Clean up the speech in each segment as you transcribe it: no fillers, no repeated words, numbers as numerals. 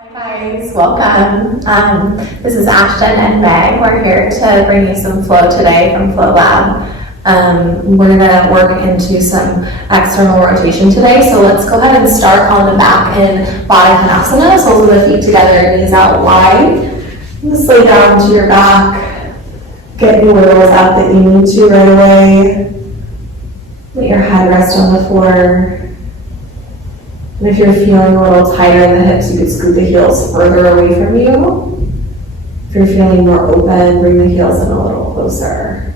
Hi guys, welcome. This is Ashton and Meg. We're here to bring you some flow today from Flow Lab. We're going to work into some external rotation today, so let's go ahead and start on the back in Vinyasa. Soles of the feet together, knees out wide. Just lay down to your back. Get any wiggles out that you need to right away. Let your head rest on the floor. And if you're feeling a little tighter in the hips, you could scoot the heels further away from you. If you're feeling more open, bring the heels in a little closer.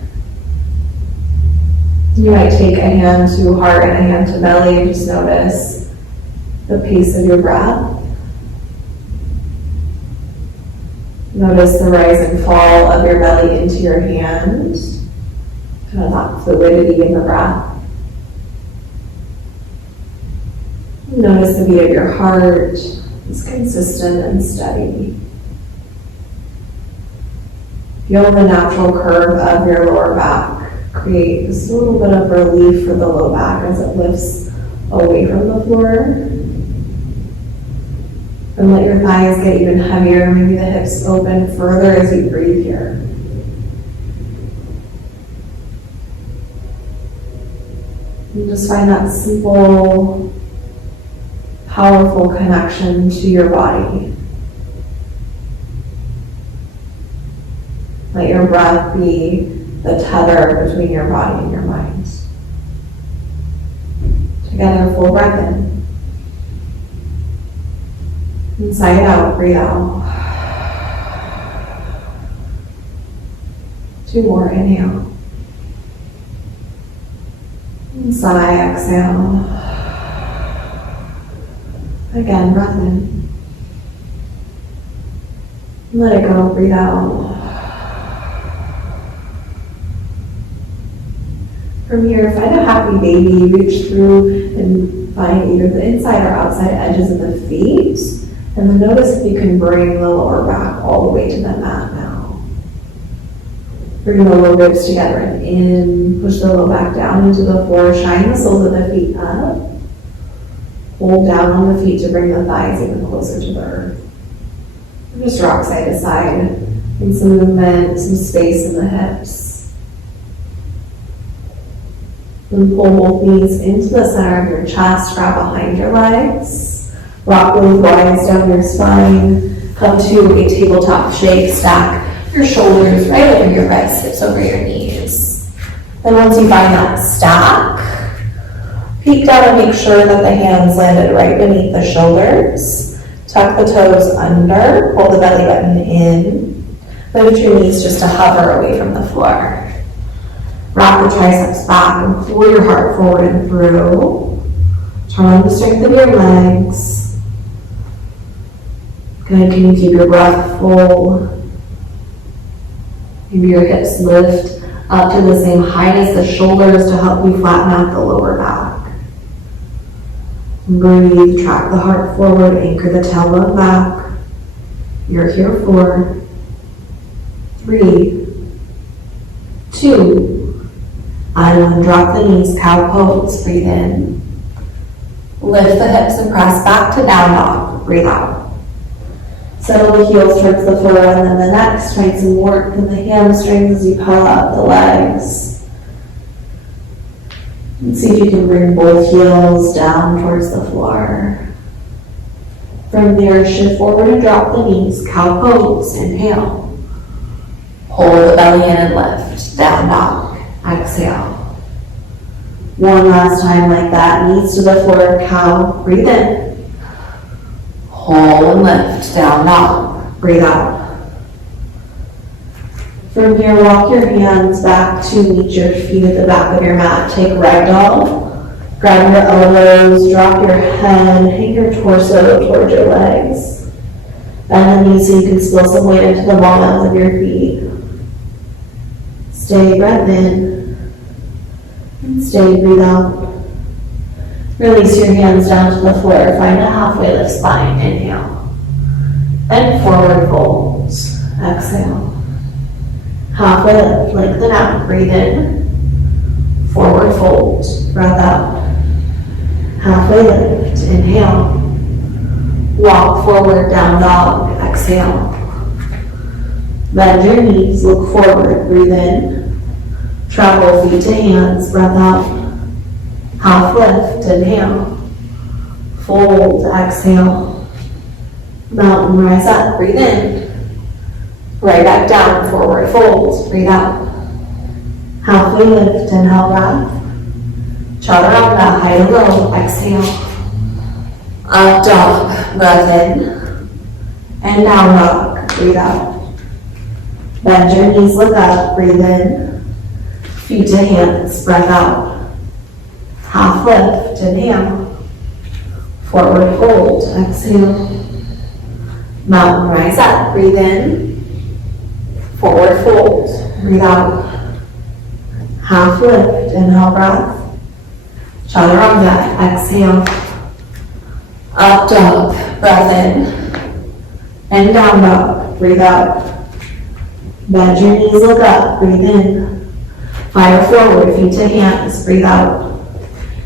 You might take a hand to heart and a hand to belly and just notice the pace of your breath. Notice the rise and fall of your belly into your hand. Kind of that fluidity in the breath. Notice the beat of your heart is consistent and steady. Feel the natural curve of your lower back. Create just a little bit of relief for the low back as it lifts away from the floor. And let your thighs get even heavier. Maybe the hips open further as you breathe here. And just find that simple, powerful connection to your body. Let your breath be the tether between your body and your mind. Together, full breath in. Inside out, breathe out. 2 more, inhale. Sigh, exhale. Again, breath in. Let it go, breathe out. From here, find a happy baby. Reach through and find either the inside or outside edges of the feet. And then notice if you can bring the lower back all the way to the mat now. Bring the low ribs together and in. Push the low back down into the floor. Shine the soles of the feet up. Hold down on the feet to bring the thighs even closer to the earth. And just rock side to side. And some movement, some space in the hips. And pull both knees into the center of your chest. Grab behind your legs. Rock both eyes down your spine. Come to a tabletop shake. Stack your shoulders right over your right hips over your knees. Then once you find that stack, peek down and make sure that the hands landed right beneath the shoulders. Tuck the toes under, pull the belly button in. Lift your knees just to hover away from the floor. Rock the triceps back and pull your heart forward and through. Turn on the strength of your legs. Good, can you keep your breath full? Maybe your hips lift up to the same height as the shoulders to help you flatten out the lower back. Breathe, track the heart forward, anchor the tailbone back. You're here for 3, 2, and 1. Drop the knees, cow pose, breathe in. Lift the hips and press back to down dog, breathe out. Settle the heels towards the floor and then the neck, find some warmth in the hamstrings as you pedal out the legs. And see if you can bring both heels down towards the floor. From there, shift forward and drop the knees, cow pose, inhale. Hold the belly in and lift, down dog, exhale. One last time like that, knees to the floor, cow, breathe in. Hold and lift, down dog, breathe out. From here, walk your hands back to meet your feet at the back of your mat. Take ragdoll. Grab your elbows, drop your head, hang your torso towards your legs. Bend the knees so you can spill some weight into the ball ends of your feet. Stay, breath in. And stay, breathe out. Release your hands down to the floor. Find a halfway lift spine. Inhale. And forward fold. Exhale. Halfway lift, lengthen out, breathe in, forward fold, breath out, halfway lift, inhale, Walk forward, down dog, exhale. Bend your knees, look forward, breathe in. Travel feet to hands, breath out. Half lift, inhale. Fold, exhale. Mountain rise up, breathe in. Right back down, forward fold, breathe out. Halfway lift, inhale, breath. Chaturanga, high to low, exhale. Up dog, breath in. And down dog, breathe out. Bend your knees, look up, breathe in. Feet to hands, breath out. Half lift, inhale. Forward fold, exhale. Mountain rise up, breathe in. Forward fold, breathe out. Half lift, inhale, breath. Chaturanga, exhale. Up dog, breath in. And down dog, breathe out. Bend your knees, look up, breathe in. Fire forward, feet to hands, breathe out.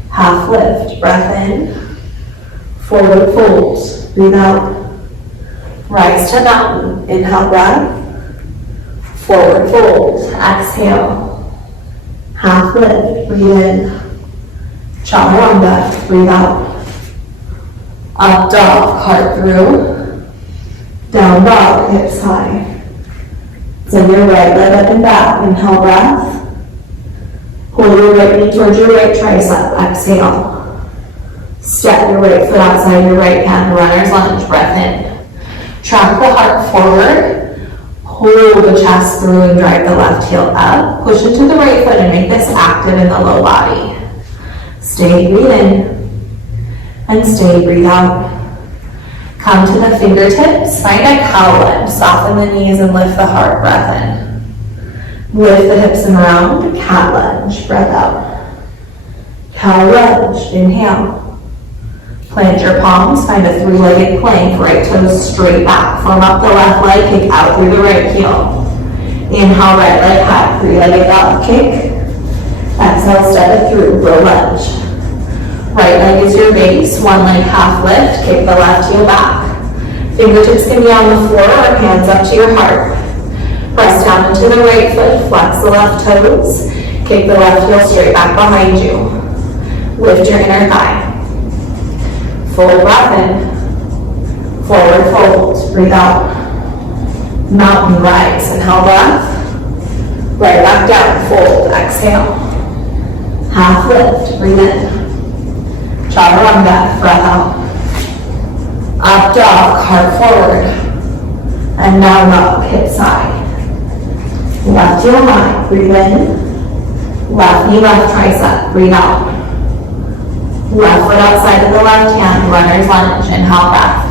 Half lift, breath in. Forward fold, breathe out. Rise to mountain, inhale, breath. Forward fold, exhale. Half lift, breathe in. Chaturanga, breathe out. Up dog, heart through. Down dog, hips high. Send your right leg up and back, inhale, breath. Pull your right knee towards your right tricep, exhale. Step your right foot outside your right hand, runner's lunge, breath in. Track the heart forward. Pull the chest through and drive the left heel up. Push into the right foot and make this active in the low body. Stay, breathe in. And stay, breathe out. Come to the fingertips, find a cow lunge, soften the knees and lift the heart, breath in. Lift the hips and round, cat lunge, breath out. Cow lunge, inhale. Plant your palms, find a three-legged plank, right toes straight back. Form up the left leg, kick out through the right heel. Inhale, right leg high, three-legged dog kick. Exhale, step it through, low lunge. Right leg is your base, one leg half lift, kick the left heel back. Fingertips can be on the floor or hands up to your heart. Press down into the right foot, flex the left toes, kick the left heel straight back behind you. Lift your inner thigh. Full breath in. Forward fold, breathe out. Mountain rise, inhale breath. Right back down, fold, exhale. Half lift, breathe in. Chaturanga, breath out. Up dog, heart forward. And down dog, hips high. Left heel high, breathe in. Left knee, left tricep, breathe out. Left foot outside of the left hand, runner's lunge, inhale breath.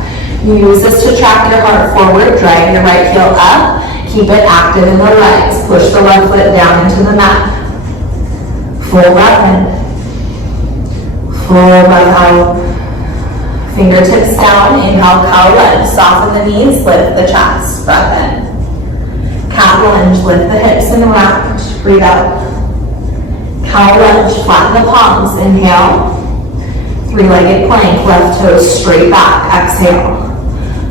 Use this to track your heart forward, drive your right heel up. Keep it active in the legs. Push the left foot down into the mat. Full breath in. Full breath out. Fingertips down, inhale, cow lunge. Soften the knees, lift the chest, breath in. Cat lunge, lift the hips and round, breathe out. Cow lunge, flatten the palms, inhale. Three-legged plank, left toes straight back, exhale.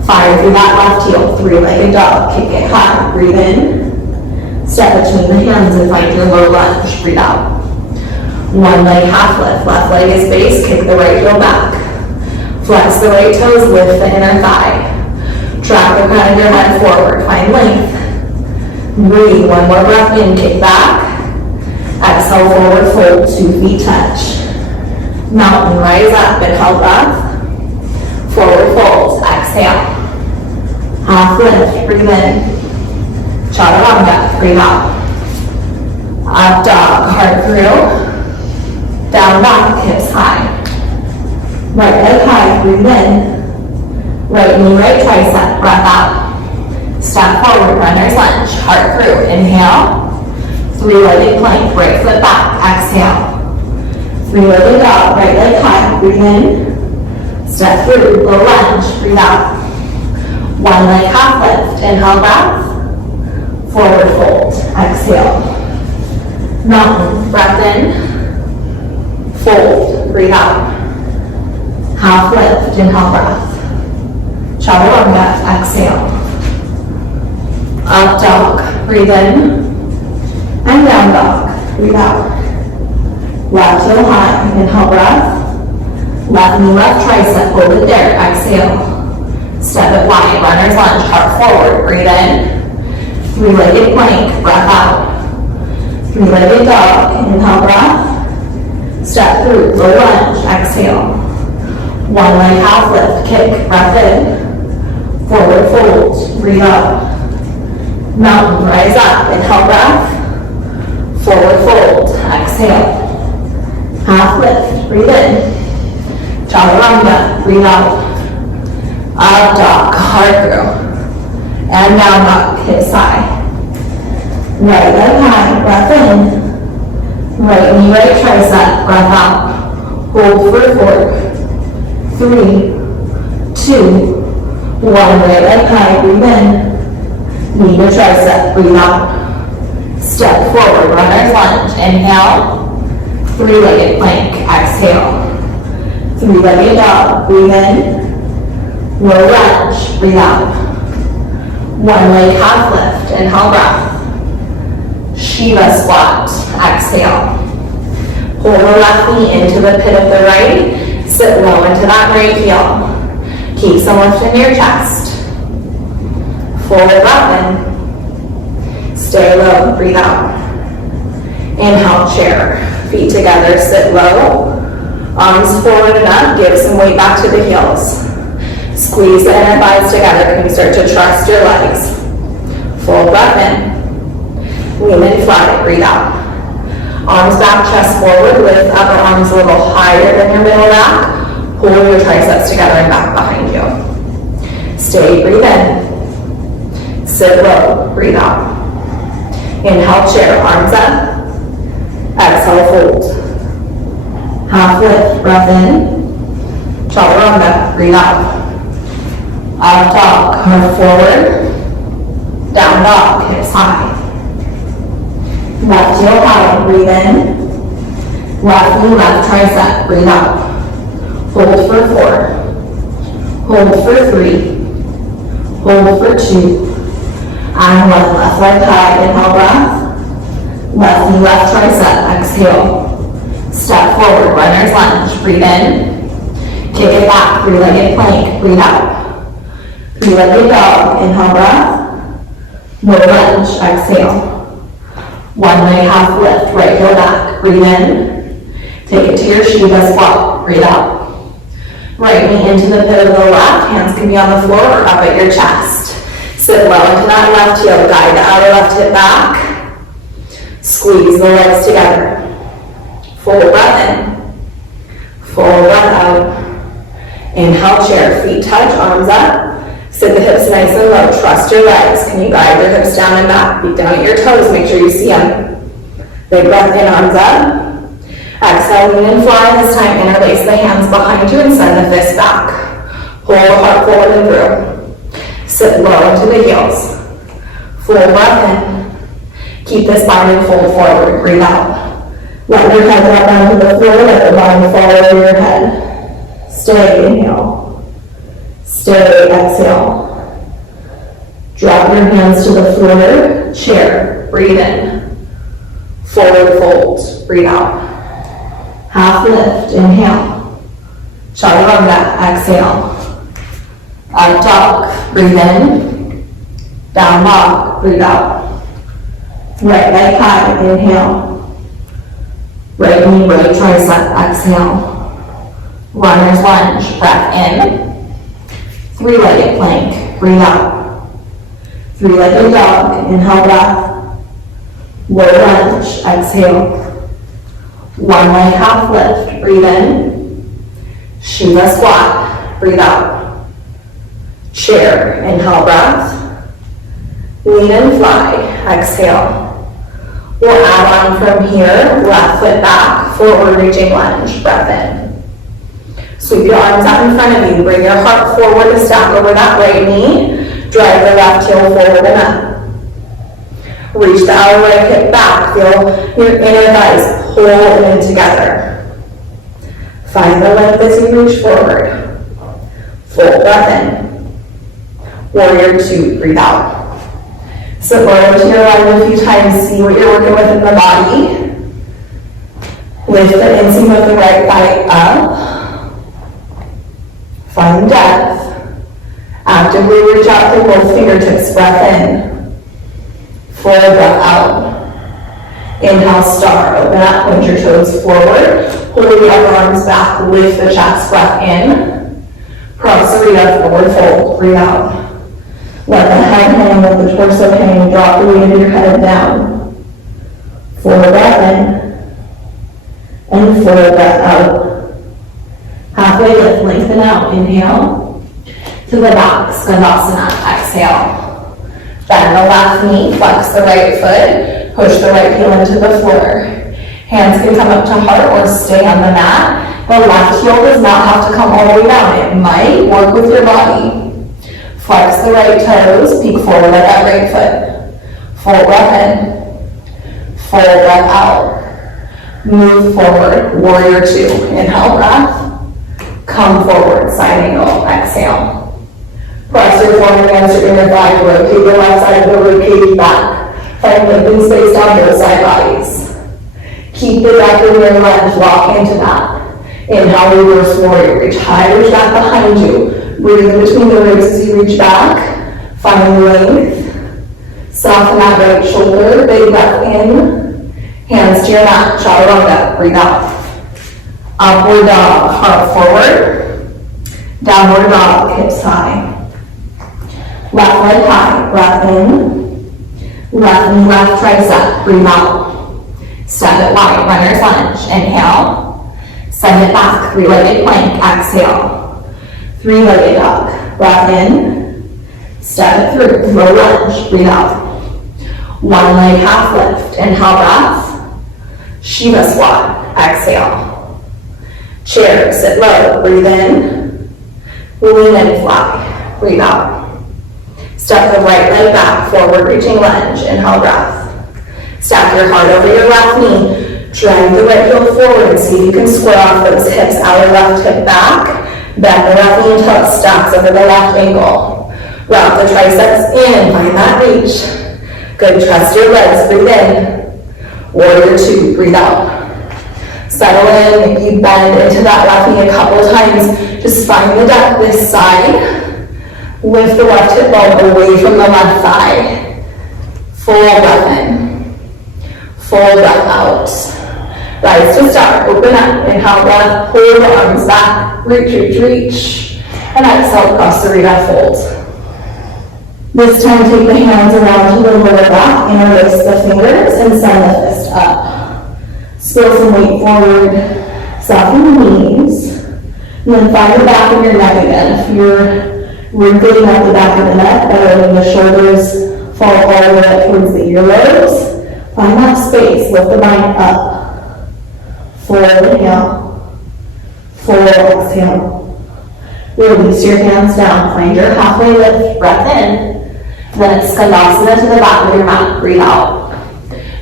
Fire through that left heel, three-legged dog, kick it high, breathe in. Step between the hands and find your low lunge, breathe out. One leg half lift, left leg is base, kick the right heel back. Flex the right toes, lift the inner thigh. Track the crown of your head forward, find length. Breathe, one more breath in, kick back. Exhale, forward fold, 2 feet touch. Mountain rise up, inhale breath. Forward fold, exhale. Half lift, breathe in. Chaturanga, breathe out. Up dog, heart through. Down dog, hips high. Right leg high, breathe in. Right knee, right tricep, breath out. Step forward, runner's lunge, heart through, inhale. Three-legged plank, right foot back, exhale. Three-legged dog, right leg high, breathe in. Step through, low lunge, breathe out. One leg half lift, inhale breath. Forward fold, exhale. Mountain, breath in. Fold, breathe out. Half lift, inhale breath. chaturanga, exhale. Up dog, breathe in. And down dog, breathe out. Left heel high, inhale breath. Left knee, left tricep, hold it there, exhale. Step it wide, runner's lunge, heart forward, breathe in. Three-legged plank, breath out. Three-legged dog, inhale breath. Step through, low lunge, exhale. One leg half lift, kick, breath in. Forward fold, breathe out. Mountain, rise up, inhale breath. Forward fold, exhale. Half lift, breathe in. Chaturanga, breathe out. Up dog, hard through. And down dog, hips high. Right leg high, breath in. Right knee, right tricep, breath out. Hold for 4, 3, 2, 1. Right leg high, breathe in. Knee to tricep, breathe out. Step forward, runner's lunge. Inhale. Three-legged plank, exhale. Three-legged dog, breathe in. Low lunge, breathe out. One leg half lift, inhale breath. Shiva squat, exhale. Pull the left knee into the pit of the right. Sit low into that right heel. Keep some lift in your chest. Full breath in. Stay low, breathe out. Inhale, chair. Feet together, sit low. Arms forward and up, give some weight back to the heels. Squeeze the inner thighs together and you start to trust your legs. Full breath in. Lean and flat, breathe out. Arms back, chest forward, lift upper arms a little higher than your middle back. Pull your triceps together and back behind you. Stay, breathe in. Sit low, breathe out. Inhale, chair, arms up. Exhale, fold. Half lift, breath in. Chaturanga, breathe out. Up dog, heart forward. Down dog, hips high. Left heel high, breathe in. Left knee, left tricep, breathe out. Hold for 4. Hold for 3. Hold for 2. And 1. Left leg high, inhale breath. Left knee, left tricep, exhale. Step forward, runner's lunge, breathe in. Kick it back, three-legged plank, breathe out. Three-legged dog, inhale breath. Low lunge, exhale. One leg half lift, right heel back, breathe in. Take it to your Shiva squat, breathe out. Right knee into the pit of the left, hands can be on the floor or up at your chest. Sit low into that left heel, guide the outer left hip back. Squeeze the legs together. Full breath in. Full breath out. Inhale, chair, feet touch, arms up. Sit the hips nice and low. Trust your legs. Can you guide your hips down and back? Beat down at your toes. Make sure you see them. Big breath in, arms up. Exhale, lean and fly. This time, interlace the hands behind you and send the fists back. Pull the heart forward and through. Sit low into the heels. Full breath in. Keep this bind and fold forward. Breathe out. Let your head drop down to the floor. Let the bind fall over your head. Stay, inhale. Stay, exhale. Drop your hands to the floor, chair, breathe in. Forward fold, breathe out. Half lift, inhale. Chaturanga, exhale. Up dog, breathe in. Down dog, breathe out. Right leg high, inhale. Right knee, right tricep, exhale. Runner's lunge, breath in. Three-legged plank, breathe out. Three-legged dog, inhale breath. Low lunge, exhale. One leg half lift, breathe in. Shiva squat, breathe out. Chair, inhale breath. Lean and fly, exhale. We'll add on from here, left foot back, forward reaching lunge, breath in. Sweep your arms out in front of you. Bring your heart forward to stack over that right knee. Drive the left heel forward and up. Reach the outer right hip back. Feel your inner thighs pull in together. Find the length as you reach forward. Full breath in. Warrior 2, breathe out. Sit low to your line a few times, see what you're working with in the body. Lift the inseam of the right thigh up. Find depth. Actively reach out through both fingertips, breath in. Full breath out. Inhale, star, open up, point your toes forward. Hold the upper arms back, lift the chest, breath in. Prasarita, forward fold, breathe out. Let the head hang, let the torso hang, drop the weight of your head down. Full breath in. And full breath out. Halfway lift, lengthen out, inhale. To the back, Skandasana, exhale. Bend the left knee, flex the right foot, push the right heel into the floor. Hands can come up to heart or stay on the mat. The left heel does not have to come all the way down. It might work with your body. Flex the right toes, peek forward at that right foot. Full breath in, full breath out. Move forward, warrior 2. Inhale, breath. Come forward, side angle, exhale. Press your forearm against your inner thigh, rotate your left side of the ribcage back. Find open space down both side bodies. Keep the back of your lunge, lock into that. Inhale, reverse warrior, reach high, reach back behind you. Breathe in between the ribs as you reach back. Find length. Soften that right shoulder, big breath in. Hands to your mat, chaturanga, breathe out. Upward dog, heart forward. Downward dog, hips high. Left leg high, breath in. Left knee, left tricep, breathe out. Step it wide, runner's lunge, inhale. Send it back, three-legged plank, exhale. Three-legged dog, breath in. Step it through, low lunge, breathe out. One leg half lift, inhale, breath. Shiva squat, exhale. Chair, sit low, breathe in. Lean and fly, breathe out. Step the right leg back, forward reaching lunge, inhale, breath. Stack your heart over your left knee. Drag the right heel forward and see if you can square off those hips. Outer left hip back. Bend the left knee until it stacks over the left ankle. Rock the triceps in, find that reach. Good, trust your legs, breathe in. Warrior 2, breathe out. Settle in, you bend into that left knee a couple of times. Just find the depth this side. Lift the left hip bone away from the left thigh. Full breath in. Full breath out. Rise to start, open up, inhale breath, pull the arms back, reach, reach, reach. And exhale, Prasarita, fold. This time, take the hands around to the lower back, interlace the fingers, and send the fist up. Spill some weight forward, soften the knees, and then find the back of your neck again. If you're wrinkling up the back of the neck, better than the shoulders fall all the way up towards the earlobes. Find that space, lift the mind up. Full inhale, full exhale. Release your hands down, find your halfway lift, breath in. Then it's Skandasana to the back of your mat, breathe out.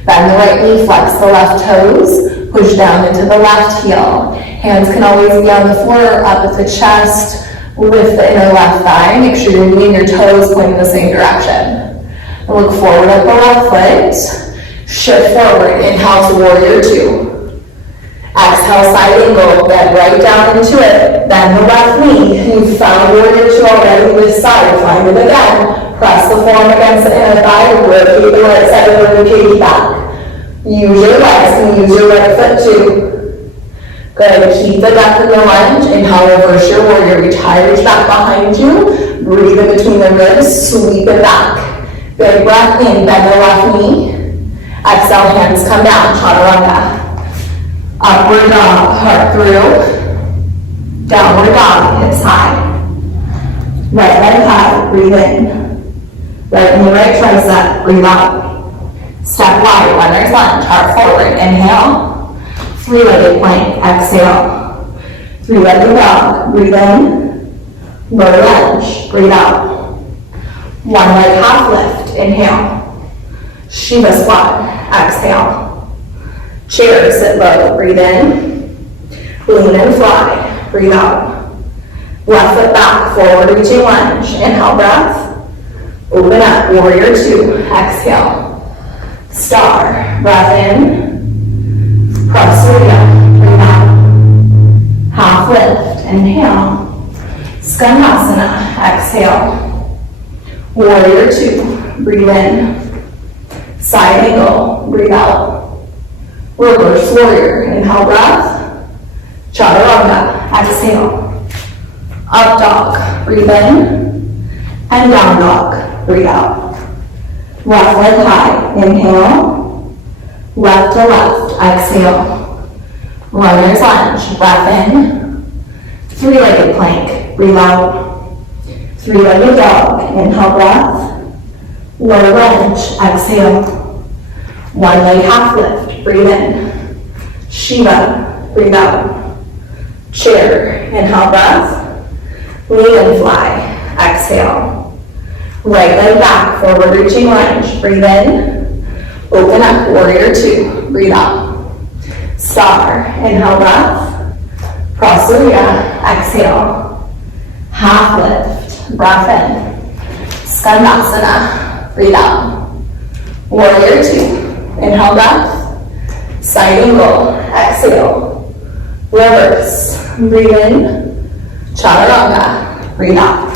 Bend the right knee, flex the left toes, push down into the left heel. Hands can always be on the floor or up at the chest. Lift the inner left thigh, make sure your knee and your toes point in the same direction. And look forward at the left foot. Shift forward, inhale to warrior 2. Exhale, side angle, bend right down into it. Bend the left knee. You found warrior 2 already this side. Find it again. Press the forearm against the inner thigh. Rotate the right side of the ribcage back. Use your legs and use your right foot too. Good. Keep the depth in the lunge. Inhale, reverse your warrior. Reach high, reach back behind you. Breathe in between the ribs. Sweep it back. Big breath in. Bend the left knee. Exhale, hands come down. Chaturanga. Upward dog, heart through. Downward dog, hips high. Right leg high, breathe in. Right knee, right tricep, breathe out. Step wide, runner's lunge, heart forward, inhale. Three-legged plank, exhale. Three-legged dog, breathe in. Low lunge, breathe out. One leg half lift, inhale. Shiva squat, exhale. Chair, sit low, breathe in. Lean and fly, breathe out. Left foot back, forward reaching lunge. Inhale, breath. Open up, warrior two, exhale. Star, breath in. Prasarya, breathe out. Half lift, inhale. Skandasana, exhale. Warrior two, breathe in. Side angle, breathe out. Reverse warrior, inhale breath. Chaturanga, exhale. Up dog, breathe in. And down dog, breathe out. Left leg high, inhale. Left to left, exhale. Runner's lunge, breath in. Three-legged plank, breathe out. Three-legged dog, inhale breath. Low lunge, exhale. One leg half lift, breathe in. Shiva, breathe out. Chair, inhale breath. Lean and fly, exhale. Right leg back, forward reaching lunge, breathe in. Open up, warrior two, breathe out. Star, inhale breath. Prasarya, exhale. Half lift, breath in. Skandasana, breathe out. Warrior two, inhale breath. Side angle, exhale. Reverse, breathe in. Chaturanga, breathe out.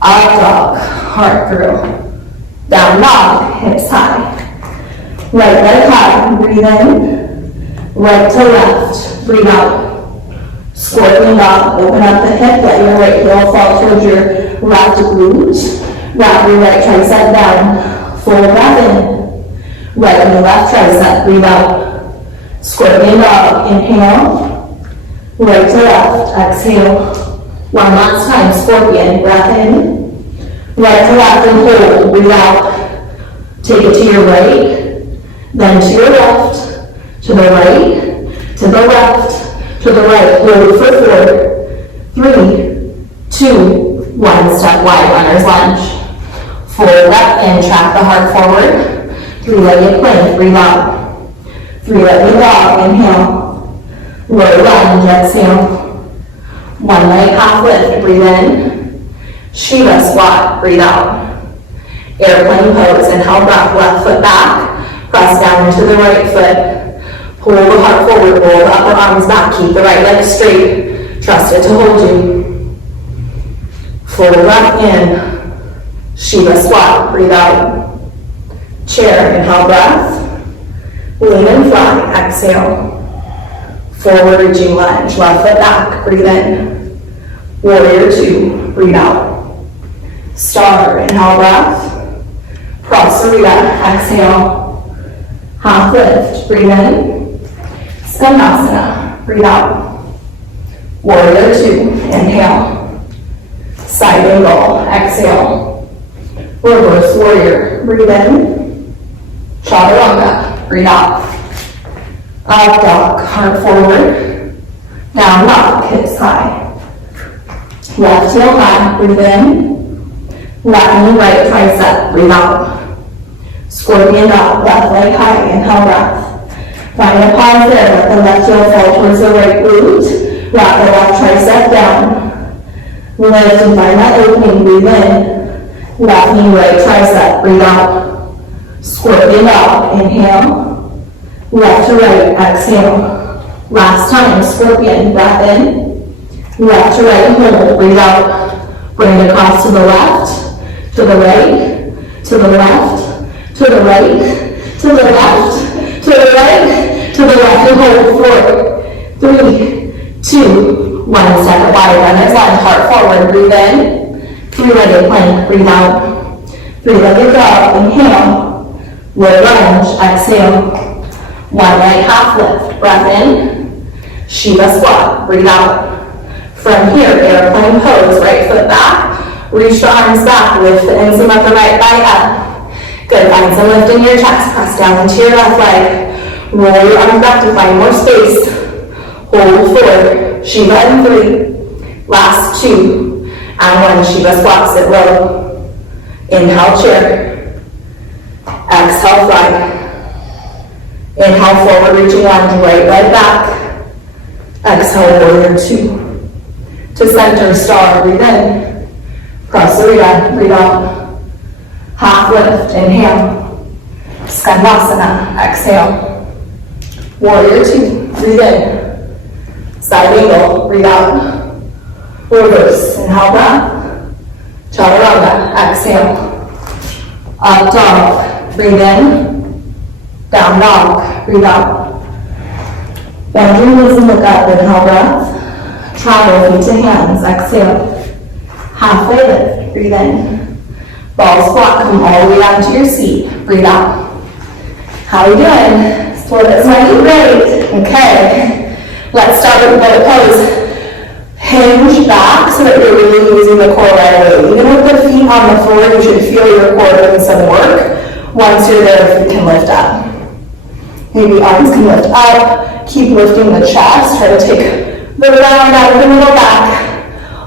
Up dog, heart through. Down dog, hips high. Right leg high, breathe in. Right to left, breathe out. Scorpion dog, open up the hip, let your right heel fall towards your left glute. Wrap your right tricep down, full breath in. Right and left tricep, breathe out. Scorpion dog, inhale. Right to left, exhale. One last time, scorpion, breath in. Right to left and hold, breathe out. Take it to your right, then to your left, to the right, to the left, to the right. Hold for 4, 3, 2, 1. Step wide, runner's lunge. Fold up and track the heart forward. Three-legged plank, breathe out. Three-legged dog, inhale. Low lunge, exhale. One leg half lift, breathe in. Shiva squat, breathe out. Airplane pose, inhale breath, left foot back. Press down into the right foot. Pull the heart forward, roll the upper arms back. Keep the right leg straight. Trust it to hold you. Full breath in. Shiva squat, breathe out. Chair, inhale breath. Lean and fly, exhale. Forward reaching lunge, left foot back, breathe in. Warrior two, breathe out. Star, inhale breath. Prasarya, exhale. Half lift, breathe in. Skandasana, breathe out. Warrior two, inhale. Side angle, exhale. Reverse warrior, breathe in. Chaturanga, breathe out. Up dog, heart forward. Down dog, hips high. Left heel high, breathe in. Left knee, right tricep, breathe out. Scorpion dog, left leg high, inhale breath. Find a pause there, let the left heel fall towards the right glute. Wrap the left tricep down. Lift and find that opening, breathe in. Left knee, right tricep, breathe out. Scorpion dog, inhale. Left to right, exhale. Last time, scorpion, breath in. Left to right, hold, breathe out. Bring it across to the left, to the right, to the left, to the right, to the left, to the right, to the left, and hold. 4, 3, 2, 1. Step it wide, runners lunge, heart forward, breathe in. Three-legged plank, breathe out. Three-legged dog, inhale. Low lunge, exhale. One leg half lift, breath in. Shiva squat, breathe out. From here, airplane pose, right foot back. Reach the arms back, lift the inseam of the right thigh up. Good, find some lift in your chest. Press down into your left leg. Roll your arms back to find more space. Hold 4, Shiva in 3. Last 2, and 1, Shiva squat, sit low. Inhale, chair. Exhale, fly. Inhale, forward reaching lunge, right leg back. Exhale, warrior two. To center, star, breathe in. Prasarya, breathe out. half lift, inhale, Skandasana, exhale, warrior two, breathe in, side angle, breathe out, reverse, inhale breath, chaturanga, exhale, up dog, breathe in, down dog, breathe out, bend your knees and look up, inhale breath, travel feet to hands, exhale, halfway lift, breathe in, balls flat, come all the way down to your seat, breathe out. How are you doing? Split this might be great. Okay, let's start with bullet pose. Hinge back so that you're really using the core right away. Even with the feet on the floor, you should feel your core doing some work. Once you're there, feet can lift up. Maybe arms can lift up. Keep lifting the chest. Try to take the round out of the middle back.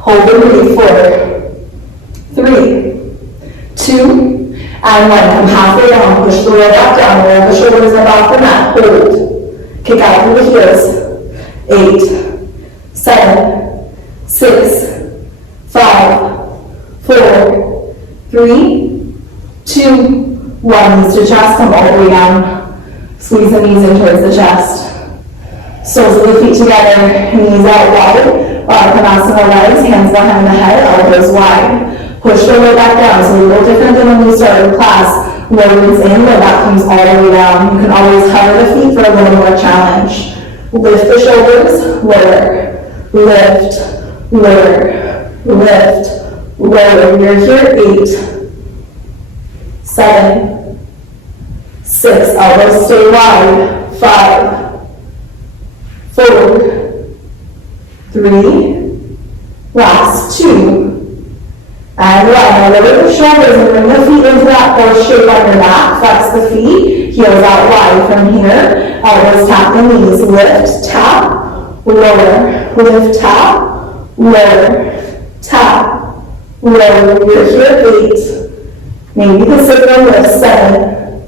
Hold and breathe. 4, 3, 2, and 1. Come halfway down. Push the leg back down. Roll the shoulders up off the mat. Hold. Kick out through the heels. 8, 7, 6, 5, 4, 3, 2, 1. Knees to chest. Come all the way down. Squeeze the knees in towards the chest. Soles of the feet together. Knees out wide. Uttanasana legs. Hands behind the head. Elbows wide. Push the way back down. So a little different than when we started class. Low roots in, low back comes all the way down. You can always hover the feet for a little more challenge. Lift the shoulders, lower. Lift, lower. Lift, lower. You're here. 8, 7, 6. Elbows stay wide. 5, 4, 3. Last 2. And one, lower the shoulders and bring the feet into that horse shape on your back. Flex the feet, heels out wide from here. Elbows tap the knees. Lift, tap, lower. Lift, tap, lower. Tap, lower. You're here. 8. Maybe the signal lift. 7,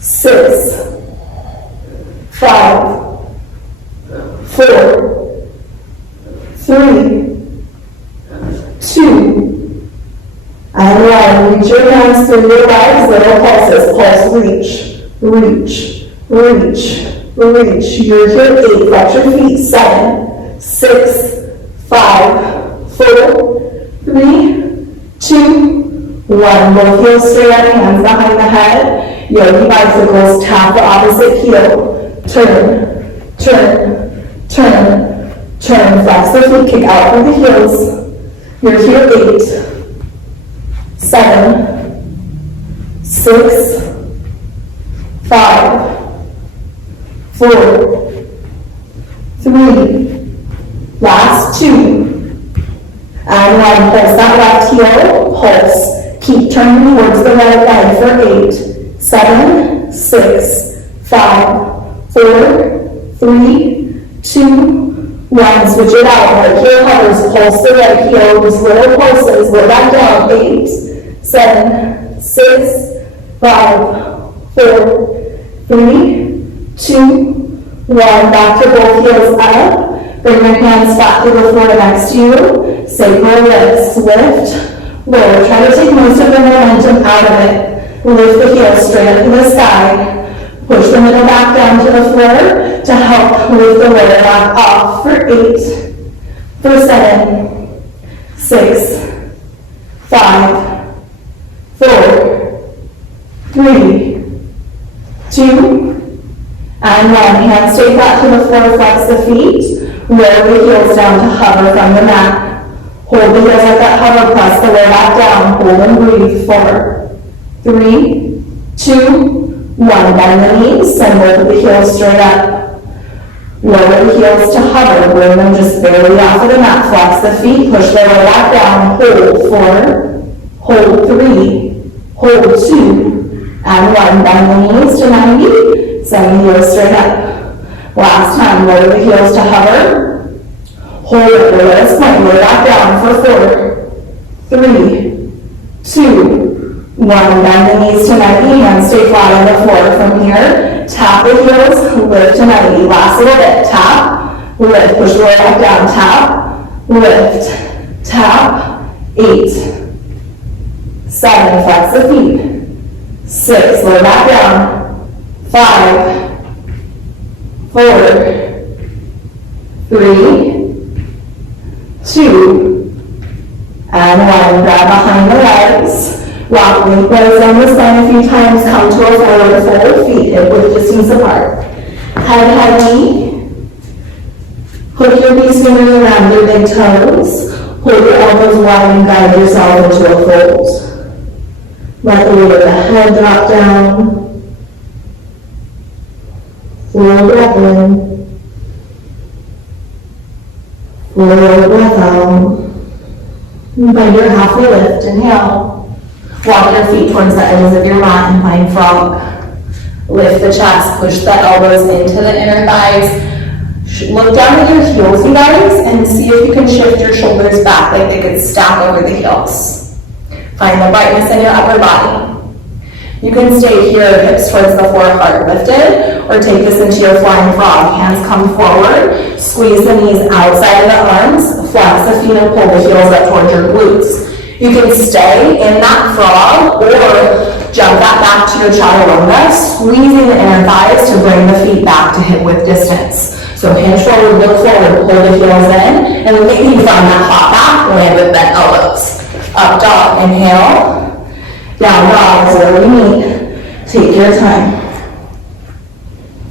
6, 5, 4, 3, 2, and 1. Reach your hands through your legs, little pulses. Pulse, reach, reach, reach, reach. You're here. 8. Flex your feet. 7, 6, 5, 4, 3, 2, 1. Both heels straight up, hands behind the head. Yogi bicycles. Tap the opposite heel. Turn, turn, turn, turn. Flex the feet. Kick out through the heels. You're here. 8, 7, 6, 5, 4, 3. Last 2. And 1. Pulse that left heel. Pulse. Keep turning towards the right leg for 8, 7, 6, 5, 4, 3, 2, 1. Switch it out. Right heel hovers. Pulse the right heel. Just little pulses. Go back down. 8, 7, 6, 5, 4, 3, 2, 1. Back to both heels up. Bring your hands flat to the floor next to you. Sacral lifts. Lift, lower. Try to take most of the momentum out of it. Lift the heels straight up to the sky. Push the middle back down to the floor to help lift the lower back off for 8, for 7, 6, 5, 4, 3, 2, and 1. Hands stay flat to the floor. Flex the feet. Roll the heels down to hover from the mat. Hold the heels at that hover. Press the lower back down. Hold and breathe. 4, 3, 2, 1. Bend the knees. Send both of the heels straight up. Lower the heels to hover. Bring them just barely off of the mat. Flex the feet. Push the lower back down. Hold. 4, hold. 3, hold. 2, and 1. Bend the knees to 90. Send the heels straight up. Last time. Lower the heels to hover. Hold at the lowest point. Lower back down for 4, 3, 2, 1. Bend the knees to 90. Hands stay flat on the floor. From here, tap the heels. Lift to 90. Last little bit. Tap. Lift. Push the lower back down. Tap. Lift. Tap. 8, 7, 6, 5, 4, 3, 2, 1. Bend the knees to 90. Hands stay flat on the floor. From here, tap the heels. Lift to 90. Last little bit. Tap. Lift. Push the lower back down. Tap. Lift. 4, 3, 2, 1. Bend the knees to 90. 7, flex the feet. 6, lower back down. 5, 4, 3, 2, and 1. Grab behind the legs. Rock length those down the spine a few times. Come to a forward fold. Feet hip width distance apart. Head heavy. Hook your peace fingers around your big toes. Hold your elbows wide and guide yourself into a fold. Let the weight of the head drop down. Full breath in. Full breath out. Find your halfway lift. Inhale. Walk your feet towards the edges of your mat and find frog. Lift the chest. Push the elbows into the inner thighs. Look down at your heels, you guys, and see if you can shift your shoulders back like they could stack over the heels. Find the brightness in your upper body. You can stay here, hips towards the floor, heart lifted, or take this into your flying frog. Hands come forward, squeeze the knees outside of the arms, flex the feet and pull the heels up towards your glutes. You can stay in that frog or jump that back to your chaturanga, squeezing the inner thighs to bring the feet back to hip width distance. So hinge forward, look forward, pull the heels in, and maybe from that hop back, land with bent elbows. Up dog, inhale. Down dog is where we meet. Take your time.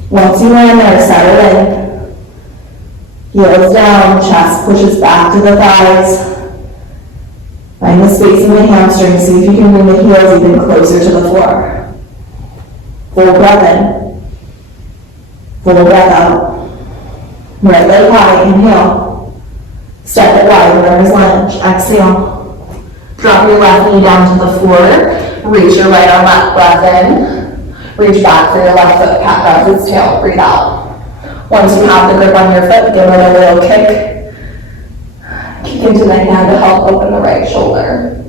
Once you land there, settle in. Heels down, chest pushes back to the thighs. Find the space in the hamstrings. See if you can bring the heels even closer to the floor. Full breath in. Full breath out. Right leg high, inhale. Step it wide, runner's lunge. Exhale. Drop your left knee down to the floor. Reach your right arm up, breath in. Reach back for your left foot, cat grabs its tail, breathe out. Once you have the grip on your foot, give it a little kick. Kick into the hand to help open the right shoulder.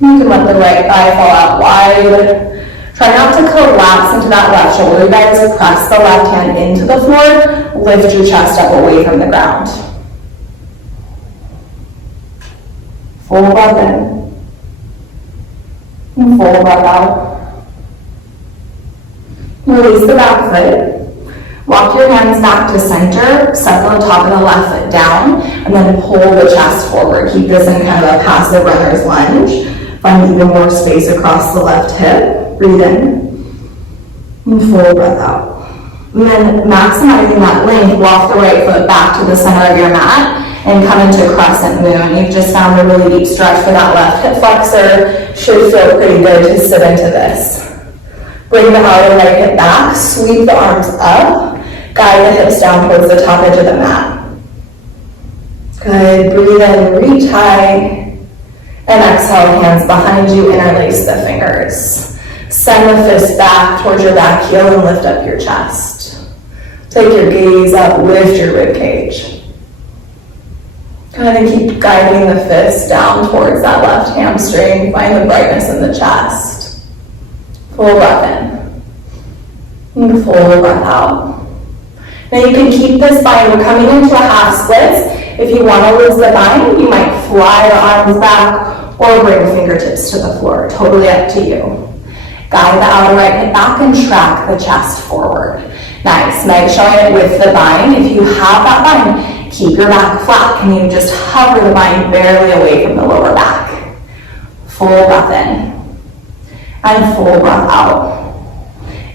You can let the right thigh fall out wide. Try not to collapse into that left shoulder, guys. Press the left hand into the floor. Lift your chest up away from the ground. Full breath in. And full breath out. Release the back foot. Walk your hands back to center. Set the top of the left foot down. And then pull the chest forward. Keep this in kind of a passive runner's lunge. Find even more space across the left hip. Breathe in. And full breath out. And then maximizing that length, walk the right foot back to the center of your mat and come into crescent moon. You've just found a really deep stretch for that left hip flexor. Should feel pretty good to sit into this. Bring the outer right hip back, sweep the arms up, guide the hips down towards the top edge of the mat. Good, breathe in, reach high, and exhale, hands behind you, interlace the fingers. Send the fist back towards your back heel and lift up your chest. Take your gaze up, lift your rib cage. Kind of keep guiding the fist down towards that left hamstring. Find the brightness in the chest. Full breath in. And full breath out. Now you can keep this bind. We're coming into a half splits. If you want to lose the bind, you might fly the arms back or bring fingertips to the floor. Totally up to you. Guide the outer right hip back and track the chest forward. Nice. Meg showing it with the bind. If you have that bind, keep your back flat. Can you just hover the bind barely away from the lower back? Full breath in. And full breath out.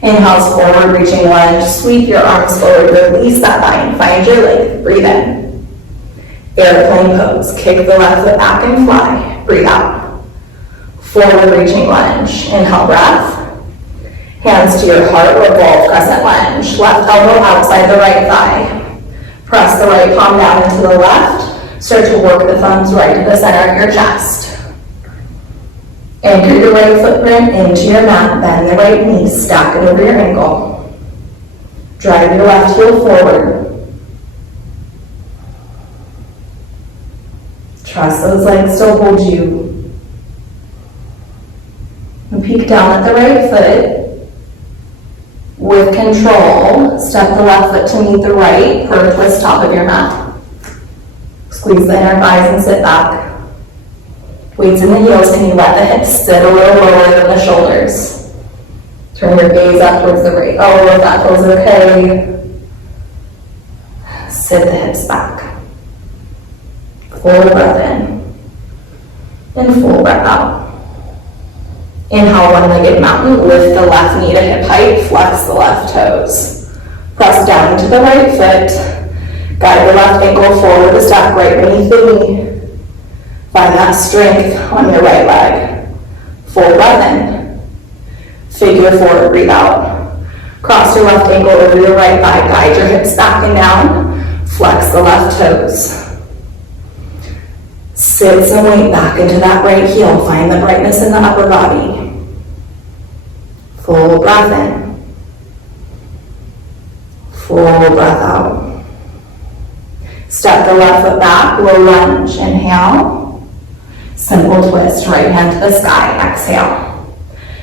Inhales forward, reaching lunge. Sweep your arms forward. Release that bind. Find your length. Breathe in. Airplane pose. Kick the left foot back and fly. Breathe out. Forward reaching lunge. Inhale, breath. Hands to your heart, revolve crescent lunge. Left elbow outside the right thigh. Press the right palm down into the left. Start to work the thumbs right to the center of your chest. Anchor your right footprint into your mat. Bend the right knee, stack it over your ankle. Drive your left heel forward. Trust those legs still hold you. And peek down at the right foot. With control, step the left foot to meet the right, per twist top of your mat. Squeeze the inner thighs and sit back. Weights in the heels, can you let the hips sit a little lower than the shoulders? Turn your gaze up towards the right. Oh, if that feels okay, sit the hips back. Full breath in, and full breath out. Inhale, one-legged mountain, lift the left knee to hip height, flex the left toes. Press down into the right foot, guide the left ankle forward a step right beneath the knee. Find that strength on your right leg. Full breath in. Figure four, breathe out. Cross your left ankle over your right thigh, guide your hips back and down, flex the left toes. Sit some weight back into that right heel, find the brightness in the upper body. Full breath in. Full breath out. Step the left foot back, low lunge, inhale. Simple twist, right hand to the sky, exhale.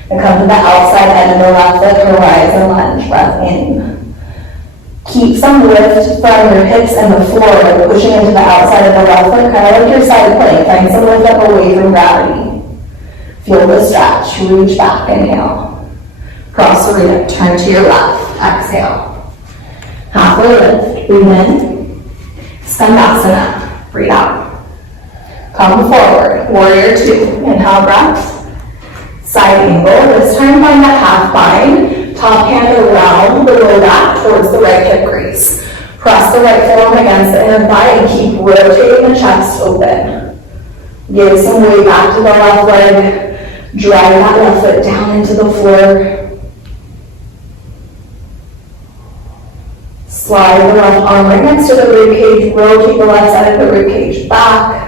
And come to the outside edge of the left foot, horizon lunge, breath in. Keep some lift from your hips and the floor, like pushing into the outside of the left foot, kind of like your side plank. Find some lift up away from gravity. Feel the stretch, reach back, inhale. Cross the arena, turn to your left, exhale. Halfway lift, breathe in. Skandasana, breathe out. Come forward, warrior two, inhale breath. Side angle, this time find that half bind. Top hand around the low back towards the right hip crease. Press the right forearm against the inner thigh and keep rotating the chest open. Give some weight back to the left leg. Drive that left foot down into the floor. Slide the left arm right next to the rib cage. Rotate the left side of the rib cage back.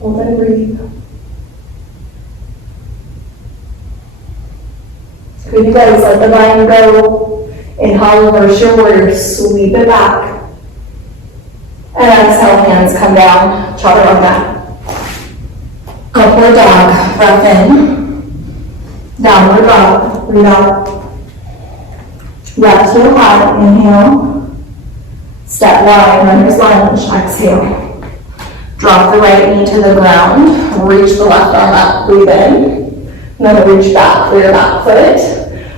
Hold and breathe. So you guys let the mind go. Inhale, reverse your warrior, sweep it back. And exhale, hands come down, chaturanga. Upward dog, breath in. Downward dog, breathe out. Left heel high, inhale. Step wide, runner's lunge, exhale. Drop the right knee to the ground, reach the left arm up, breathe in. Then reach back for your back foot.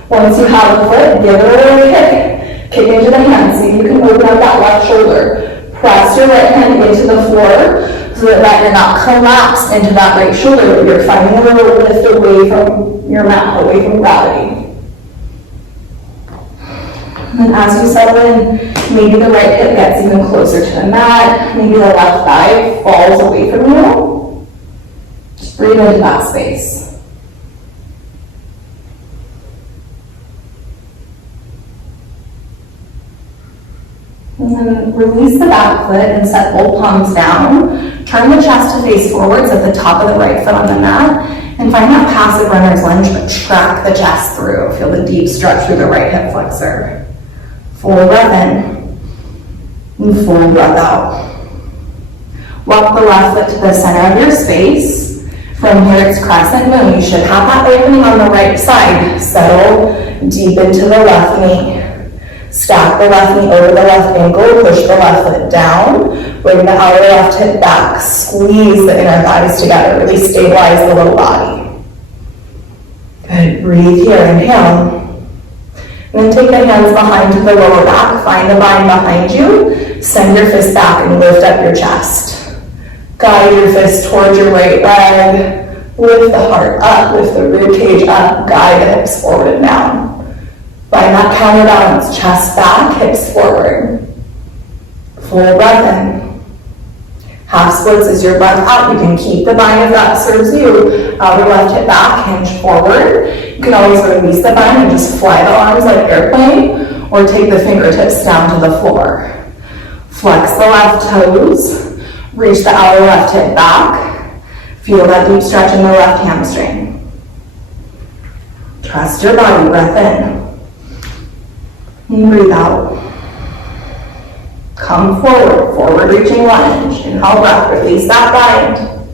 Once you have the foot, give it a little kick. Kick into the hand, see if you can open up that left shoulder. Press your right hand into the floor so that you're not collapsed into that right shoulder, but you're finding a little lift away from your mat, away from gravity. And as you settle in, maybe the right hip gets even closer to the mat, maybe the left thigh falls away from you. Just breathe into that space. And then release the back foot and set both palms down. Turn the chest to face forwards at the top of the right foot on the mat. And find that passive runner's lunge, but track the chest through. Feel the deep stretch through the right hip flexor. Full breath in, and full breath out. Walk the left foot to the center of your space. From here it's crescent moon. You should have that opening on the right side. Settle deep into the left knee. Stack the left knee over the left ankle. Push the left foot down. Bring the outer left hip back. Squeeze the inner thighs together. Really stabilize the little body. Good. Breathe here. Inhale. And then take the hands behind to the lower back. Find the bind behind you. Send your fist back and lift up your chest. Guide your fist towards your right leg. Lift the heart up. Lift the rib cage up. Guide the hips forward and down. Find that counterbalance. Chest back, hips forward. Full breath in. Half splits as your breath out. You can keep the bind if that serves you. Outer left hip back, hinge forward. You can always release the bind and just fly the arms like airplane, or take the fingertips down to the floor. Flex the left toes. Reach the outer left hip back. Feel that deep stretch in the left hamstring. Trust your body. Breath in. And breathe out. Come forward, forward reaching lunge. Inhale breath, release that bind.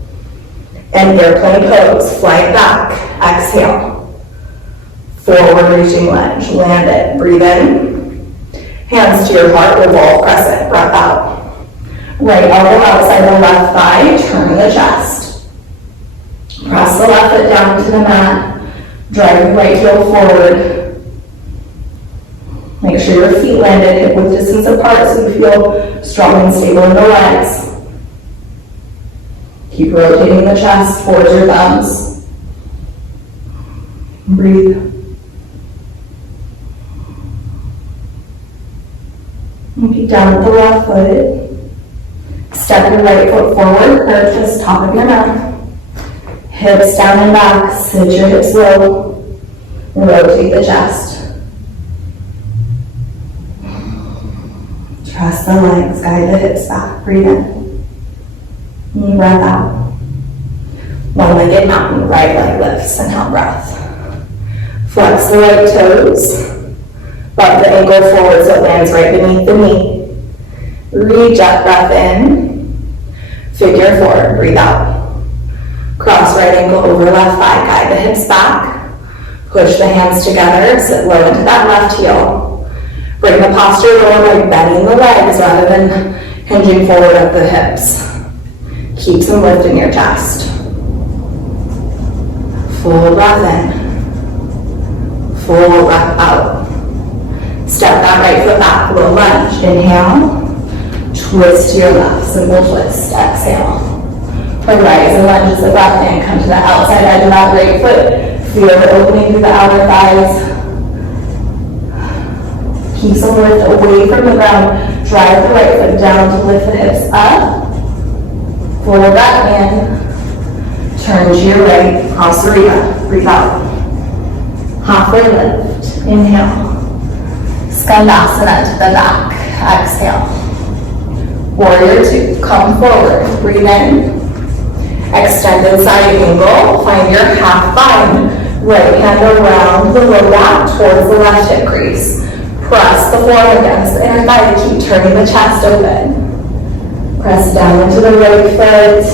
And airplane pose, fly back, exhale. Forward reaching lunge, land it, breathe in. Hands to your heart, revolve crescent, breath out. Right elbow outside the left thigh, turn the chest. Press the left foot down to the mat, drive the right heel forward. Make sure your feet landed hip width distance apart so you feel strong and stable in the legs. Keep rotating the chest towards your thumbs. Breathe. And peek down with the left foot. Step your right foot forward, curve to the top of your mat. Hips down and back, sit your hips low. Rotate the chest. Trust the legs, guide the hips back. Breathe in. And breath out. One-legged mountain, right leg lifts, inhale breath. Flex the right toes. Bump the ankle forward so it lands right beneath the knee. Reach up, breath in. Figure four, breathe out. Cross right ankle over left thigh, guide the hips back. Push the hands together, sit low into that left heel. Bring the posture lower by bending the legs rather than hinging forward at the hips. Keep some lift in your chest. Full breath in. Full breath out. Step that right foot back, low lunge. Inhale. Twist to your left, simple twist. Exhale. Rise and lunge as the breath in. Come to the outside edge of that right foot. Feel the opening through the outer thighs. Keep some lift away from the ground. Drive the right foot down to lift the hips up. Full breath in. Turn to your right. Asarita. Breathe out. Halfway lift. Inhale. Skandasana to the back. Exhale. Warrior two. Come forward. Breathe in. Extended side angle. Find your half bind. Right hand around the low back towards the left hip crease. Press the forearm against the inner thigh to keep turning the chest open. Press down into the right foot.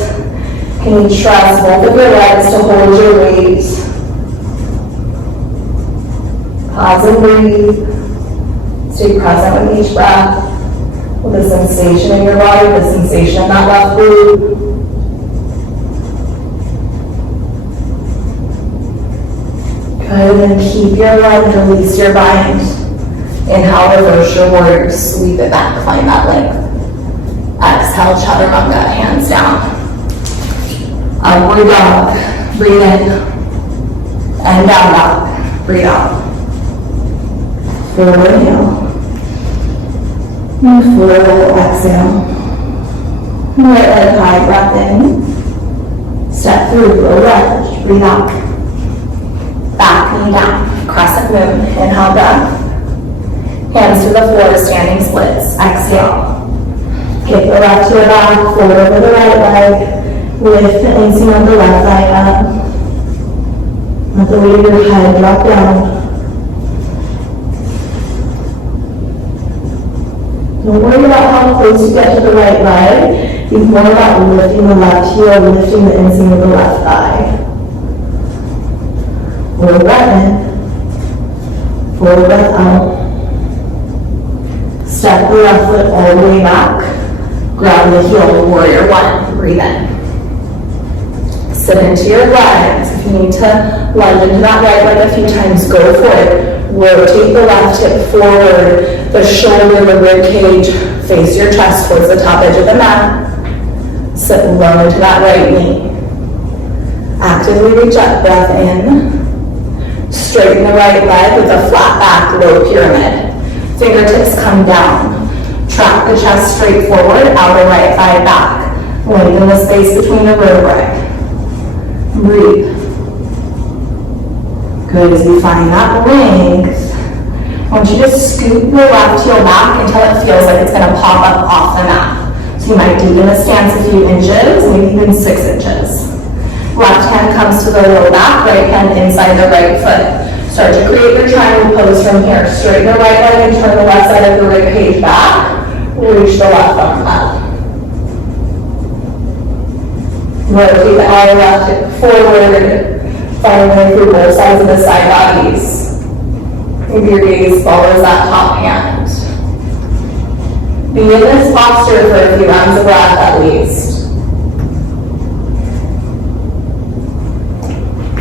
Can you trust both of your legs to hold your weight? Pause and breathe. Stay present with each breath. With the sensation in your body, the sensation in that left glute. Good, and then keep your lunge, release your bind. Inhale, reverse your warrior, sweep it back, find that length. Exhale, chaturanga, hands down. Upward dog, breathe in. And down dog, breathe out. Forward inhale. And forward exhale. Right leg high, breath in. Step through, low lunge, breathe out. Back knee down, crescent moon, inhale breath. Hands to the floor, standing splits, exhale. Kick the left heel back, forward over the right leg. Lift the inseam of the left thigh up. Let the weight of your head drop down. Don't worry about how close you get to the right leg. Think more about lifting the left heel, lifting the inseam of the left thigh. Full breath in. Full breath out. Step the left foot all the way back. Grab the heel, warrior one. Breathe in. Sit into your legs. If you need to lunge into that right leg a few times, go for it. Rotate the left hip forward. The shoulder, the rib cage, face your chest towards the top edge of the mat. Sit low into that right knee. Actively reach up, breath in. Straighten the right leg with a flat back, low pyramid. Fingertips come down. Track the chest straight forward, outer right thigh back. Lengthen the space between the vertebrae. Breathe. Good, as you find that length, I want you to scoop your left heel back until it feels like it's going to pop up off the mat. So you might deepen the stance a few inches, maybe even 6 inches. Left hand comes to the low back, right hand inside the right foot. Start to create your triangle pose from here. Straighten the right leg and turn the left side of the rib cage back. Reach the left arm up. Rotate the outer left hip forward. Find way through both sides of the side bodies. Maybe your gaze follows that top hand. Be in this posture for a few rounds of breath at least.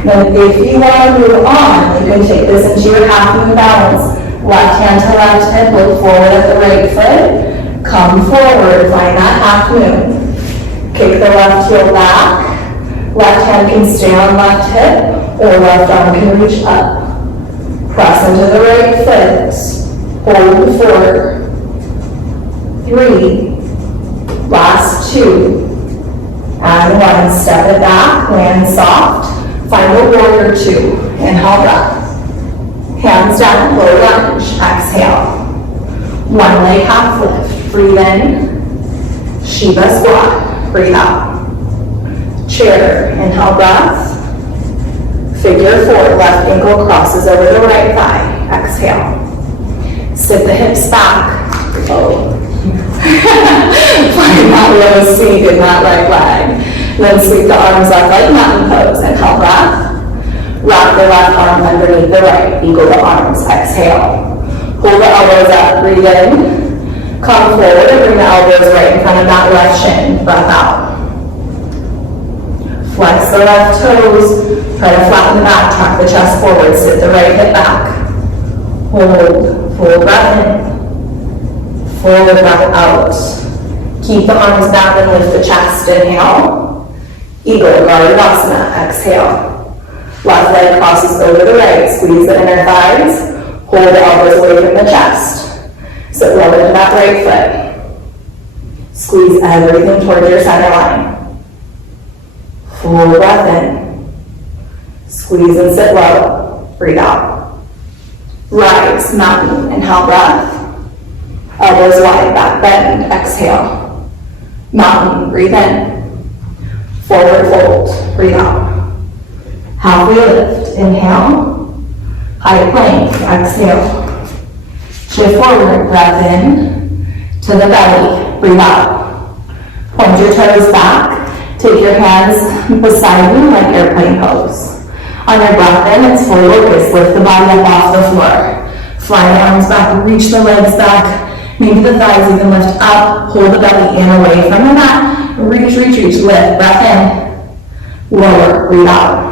Then if you want to move on, you can take this into your half moon balance. Left hand to left hip, look forward at the right foot. Come forward, find that half moon. Kick the left heel back. Left hand can stay on left hip, or left arm can reach up. Press into the right foot. Hold 4, 3, last 2, and 1. Step it back, land soft. Find a warrior 2. Inhale, breath. Hands down, low lunge. Exhale. One leg half lift. Breathe in. Shiva squat. Breathe out. Chair. Inhale, breath. Figure 4. Left ankle crosses over the right thigh. Exhale. Sit the hips back. Oh. Find that low seat in that right leg. Then sweep the arms up like mountain pose. Inhale, breath. Wrap the left arm underneath the right. Eagle the arms. Exhale. Hold the elbows up. Breathe in. Come forward and bring the elbows right in front of that left shin. Breath out. Flex the left toes. Try to flatten the back. Track the chest forward. Sit the right hip back. Hold. Full breath in. Full breath out. Keep the arms down and lift the chest. Inhale. Eagle, Gardasana. Exhale. Left leg crosses over the right. Squeeze the inner thighs. Hold the elbows away from the chest. Sit low into that right foot. Squeeze everything towards your center line. Full breath in. Squeeze and sit low. Breathe out. Rise, mountain. Inhale, breath. Elbows wide, back bend. Exhale. Mountain, breathe in. Forward fold, breathe out. Halfway lift, inhale. High plank, exhale. Shift forward, breath in. To the belly, breathe out. Point your toes back. Take your hands beside you like airplane pose. On your breath in, it's full locust. Lift the body up off the floor. Fly the arms back, reach the legs back. Maybe the thighs even lift up. Hold the belly in away from the mat. Reach, reach, reach, lift, breath in. Lower, breathe out.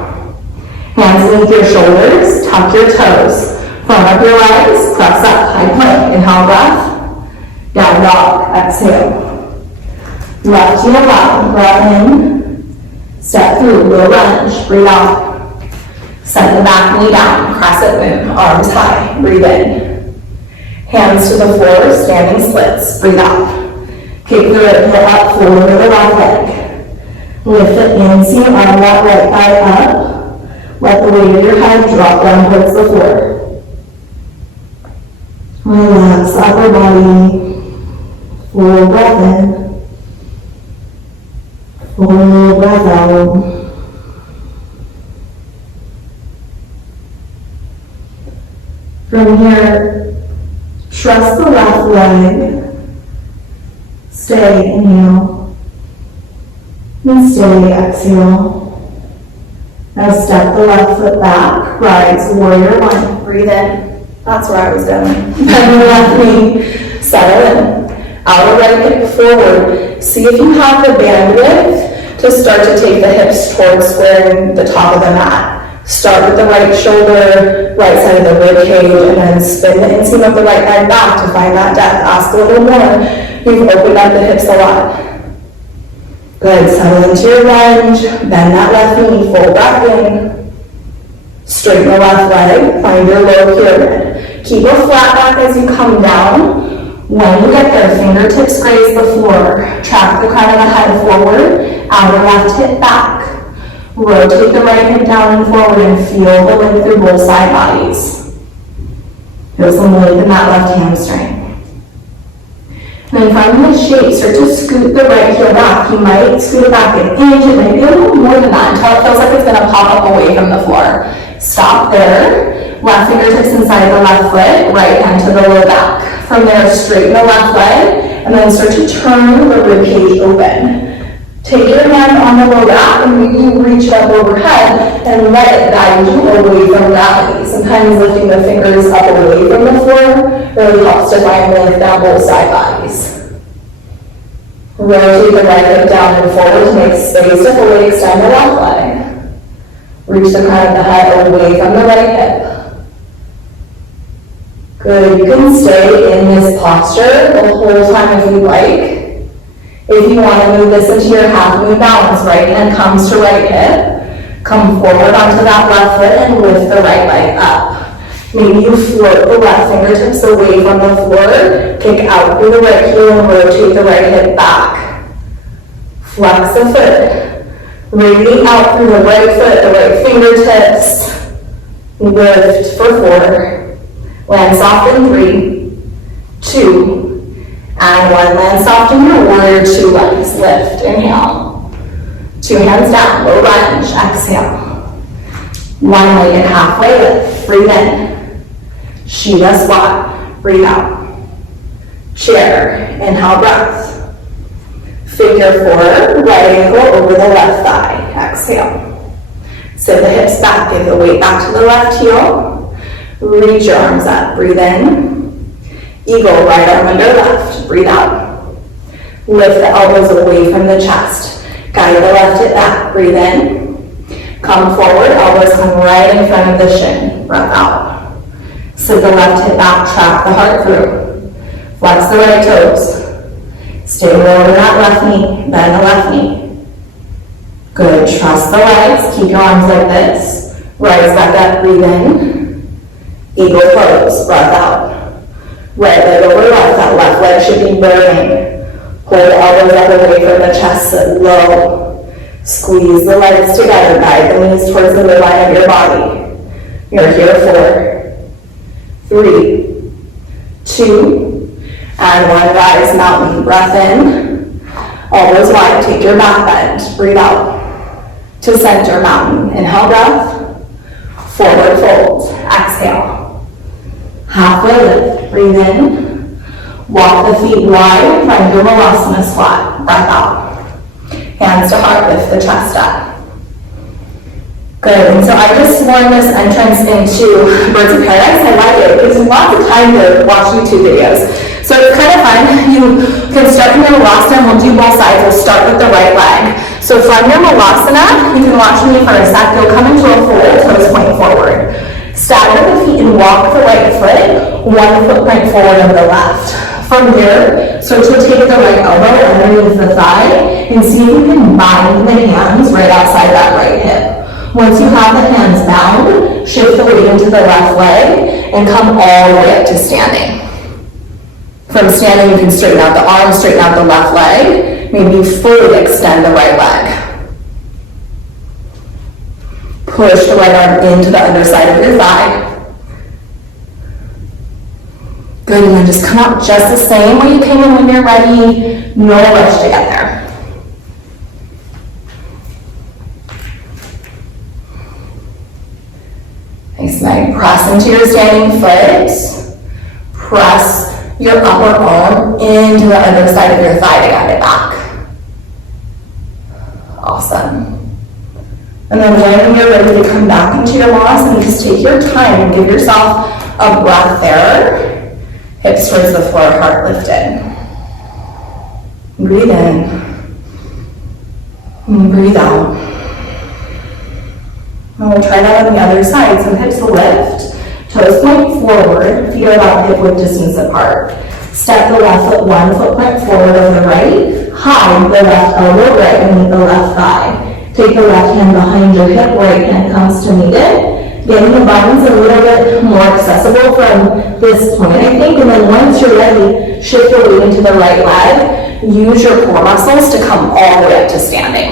Hands beneath your shoulders, tuck your toes. Front up your legs, press up, high plank. Inhale, breath. Down dog, exhale. Left heel out, breath in. Step through, low lunge, breathe out. Send the back knee down, crescent moon, arms high, breathe in. Hands to the floor, standing splits, breathe out. Kick the right heel up, fold over the left leg. Lift the inseam, arm that right thigh up. Let the weight of your head drop down towards the floor. Relax upper body. Full breath in. Full breath out. From here, trust the left leg. Stay, inhale. And stay, exhale. Now step the left foot back, rise, warrior 1. Breathe in. That's where I was going. Bend the left knee, settle in. Outer right hip forward. See if you have the bandwidth to start to take the hips towards squaring the top of the mat. Start with the right shoulder, right side of the rib cage, and then spin the inseam of the right leg back to find that depth. Ask a little more. You've opened up the hips a lot. Good, settle into your lunge, bend that left knee, full back in. Straighten the left leg, find your low pyramid. Keep a flat back as you come down. When you get there, fingertips graze the floor. Track the crown of the head forward, outer left hip back. Rotate the right hip down and forward and feel the length through both side bodies. Feel some length in that left hamstring. And then finding the shape, start to scoot the right heel back. You might scoot it back an inch, it might be a little more than that until it feels like it's going to pop up away from the floor. Stop there. Left fingertips inside the left foot, right hand to the low back. From there, straighten the left leg, and then start to turn the rib cage open. Take your hand on the low back and maybe reach it up overhead and let it guide you away from gravity. Sometimes lifting the fingers up away from the floor really helps to find length down both side bodies. Rotate the right hip down and forward to make space to fully extend the left leg. Reach the crown of the head away from the right hip. Good, you can stay in this posture the whole time if you like. If you want to move this into your half moon balance, right hand comes to right hip. Come forward onto that left foot and lift the right leg up. Maybe you float the left fingertips away from the floor, kick out through the right heel and rotate the right hip back. Flex the foot. Radiate out through the right foot, the right fingertips. Lift for 4. Land soft in 3, 2, and 1. Land soft in your warrior 2 legs. Lift, inhale. 2 hands down, low lunge, exhale. 1 leg in halfway lift, breathe in. Shiva squat, breathe out. Chair, inhale breath. Figure 4, right ankle over the left thigh, exhale. Sit the hips back, give the weight back to the left heel. Reach your arms up, breathe in. Eagle, right arm under left, breathe out. Lift the elbows away from the chest. Guide the left hip back, breathe in. Come forward, elbows come right in front of the shin, breath out. Sit the left hip back, trap the heart through. Flex the right toes. Stay low to that left knee, bend the left knee. Good, trust the legs, keep your arms like this. Rise back up, breathe in. Eagle pose, breath out. Right leg over left, that left leg should be burning. Hold the elbows up away from the chest, sit low. Squeeze the legs together, guide the knees towards the midline of your body. You're here 4, 3, 2, and 1. Rise, mountain, breath in. Elbows wide, take your back bend, breathe out. To center, mountain, inhale breath. Forward fold, exhale. Halfway lift, breathe in. Walk the feet wide, find your Vinyasa squat, breath out. Hands to heart, lift the chest up. Good, and so I just formed this entrance into Birds of Paradise. I like it. It gives me lots of time to watch YouTube videos. So it's kind of fun. You can start in your Vinyasa, and we'll do both sides. We'll start with the right leg. So from your Vinyasa, you can watch me for a sec. You'll come into a fold, toes point forward. Stagger the feet and walk the right foot, 1 footprint forward of the left. From here, so to take the right elbow underneath the thigh and see if you can bind the hands right outside that right hip. Once you have the hands bound, shift the weight into the left leg and come all the way up to standing. From standing, you can straighten out the arm, straighten out the left leg, maybe fully extend the right leg. Push the right arm into the underside of your thigh. Good, and then just come out just the same way you came in when you're ready. No rush to get there. Nice, Meg. Press into your standing foot. Press your upper arm into the underside of your thigh to guide it back. Awesome. And then when you're ready to come back into your Vinyasa, just take your time and give yourself a breath there. Hips towards the floor, heart lifted. Breathe in. And breathe out. And we'll try that on the other side. So hips lift, toes point forward, feet are about hip width distance apart. Step the left foot 1 footprint forward of the right. Hide the left elbow right beneath the left thigh. Take the left hand behind your hip, right hand comes to meet it. Getting the buttons a little bit more accessible from this point, I think. And then once you're ready, shift your weight into the right leg. Use your core muscles to come all the way up to standing.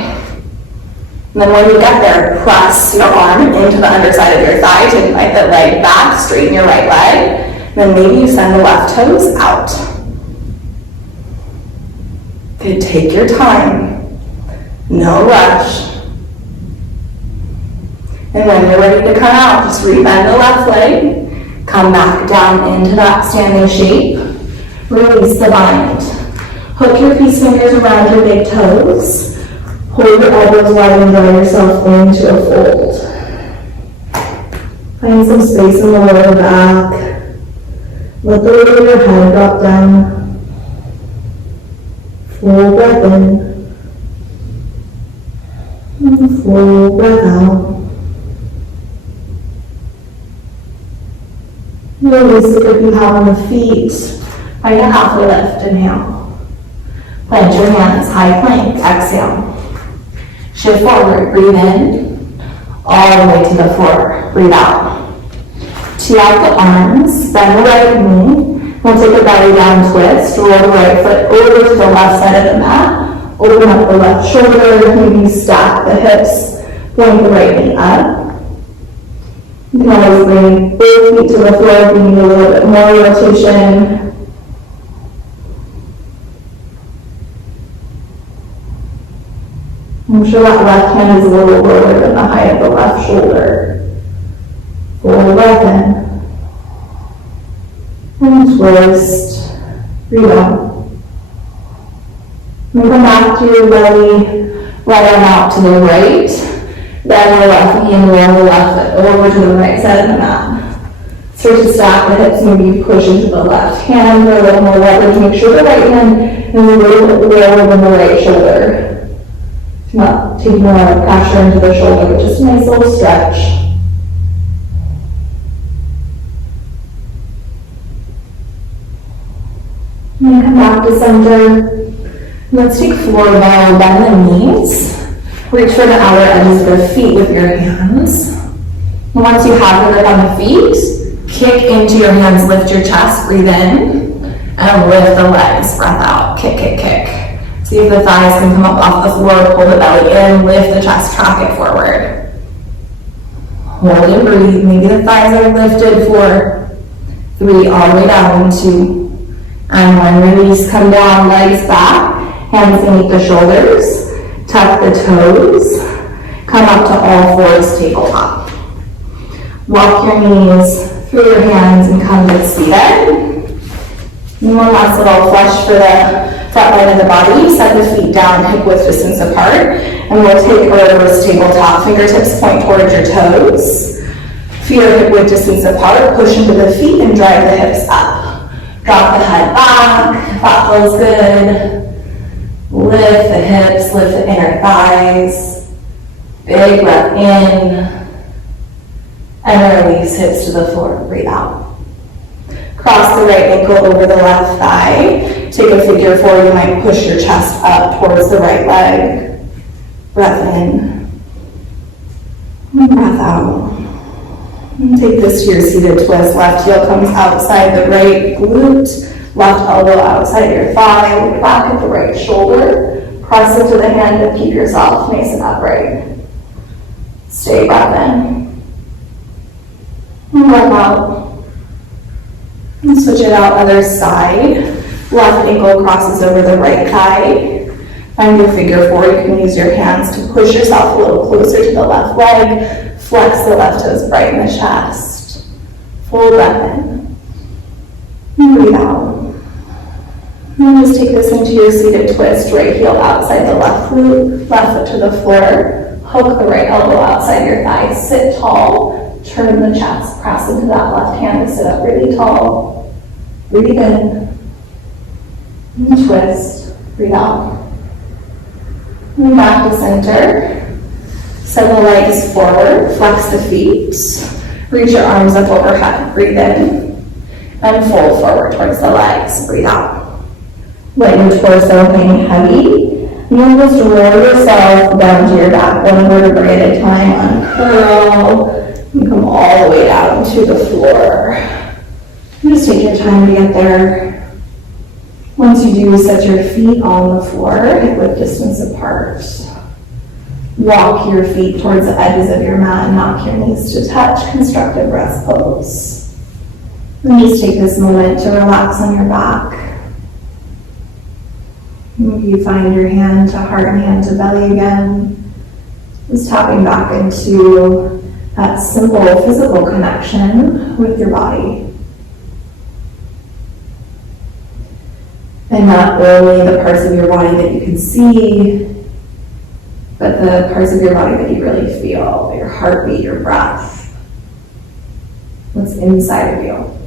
And then when you get there, press your arm into the underside of your thigh to invite the leg back, straighten your right leg. And then maybe you send the left toes out. Good, take your time. No rush. And when you're ready to come out, just rebend the left leg, come back down into that standing shape, release the bind. Hook your peace fingers around your big toes, hold your elbows wide and draw yourself into a fold. Find some space in the lower back, let the weight of your head drop down. Full breath in. And full breath out. Release the grip you have on the feet. Find a halfway lift. Inhale. Plant your hands, high plank. Exhale. Shift forward. Breathe in. All the way to the floor. Breathe out. Tee out the arms. Bend the right knee. We'll take a belly down twist. Roll the right foot over to the left side of the mat. Open up the left shoulder. Maybe stack the hips. Point the right knee up. You can always bring both feet to the floor if you need a little bit more rotation. I'm sure that left hand is a little lower than the height of the left shoulder. Full breath in. And twist. Breathe out. And come back to your belly. Right arm out to the right. Bend the left knee and roll the left foot over to the right side of the mat. Start to stack the hips, maybe push into the left hand for a little more leverage. Make sure the right hand is a little bit lower than the right shoulder. Not taking a lot of pressure into the shoulder, but just a nice little stretch. And then come back to center. Let's take floor bow, bend the knees. Reach for the outer edges of the feet with your hands. And once you have the grip on the feet, kick into your hands, lift your chest, breathe in, and lift the legs, breath out, kick, kick, kick. See if the thighs can come up off the floor, pull the belly in, lift the chest, track it forward. Hold and breathe. Maybe the thighs are lifted for 3, all the way down, 2, and 1. Release, come down, legs back, hands beneath the shoulders. Tuck the toes, come up to all fours, tabletop. Walk your knees through your hands and come to seated. And one last little flush for the front line of the body. Set the feet down, hip width distance apart. And we'll take a reverse tabletop. Fingertips point towards your toes. Feet are hip width distance apart. Push into the feet and drive the hips up. Drop the head back, if that feels good. Lift the hips, lift the inner thighs. Big breath in. And release hips to the floor. Breathe out. Cross the right ankle over the left thigh. Take a figure 4. You might push your chest up towards the right leg. Breath in. And breath out. And take this to your seated twist. Left heel comes outside the right glute. Left elbow outside your thigh, look back at the right shoulder, press into the hand and keep yourself nice and upright. Stay breath in. And breath out. And switch it out, other side. Left ankle crosses over the right thigh. Find your figure 4. You can use your hands to push yourself a little closer to the left leg. Flex the left toes, brighten the chest. Full breath in. And breathe out. And just take this into your seated twist. Right heel outside the left glute, left foot to the floor. Hook the right elbow outside your thigh. Sit tall. Turn the chest. Press into that left hand to sit up really tall. Breathe in. And twist. Breathe out. And back to center. Send the legs forward. Flex the feet. Reach your arms up overhead. Breathe in. And fold forward towards the legs. Breathe out. Let your torso hang heavy. And then just roll yourself down to your back, one vertebrae at a time. Uncurl. And come all the way down to the floor. And just take your time to get there. Once you do, set your feet on the floor, hip width distance apart. Walk your feet towards the edges of your mat and knock your knees to touch, constructive rest pose. And just take this moment to relax on your back. Maybe you find your hand to heart and hand to belly again. Just tapping back into that simple physical connection with your body. And not only the parts of your body that you can see, but the parts of your body that you really feel, your heartbeat, your breath, what's inside of you.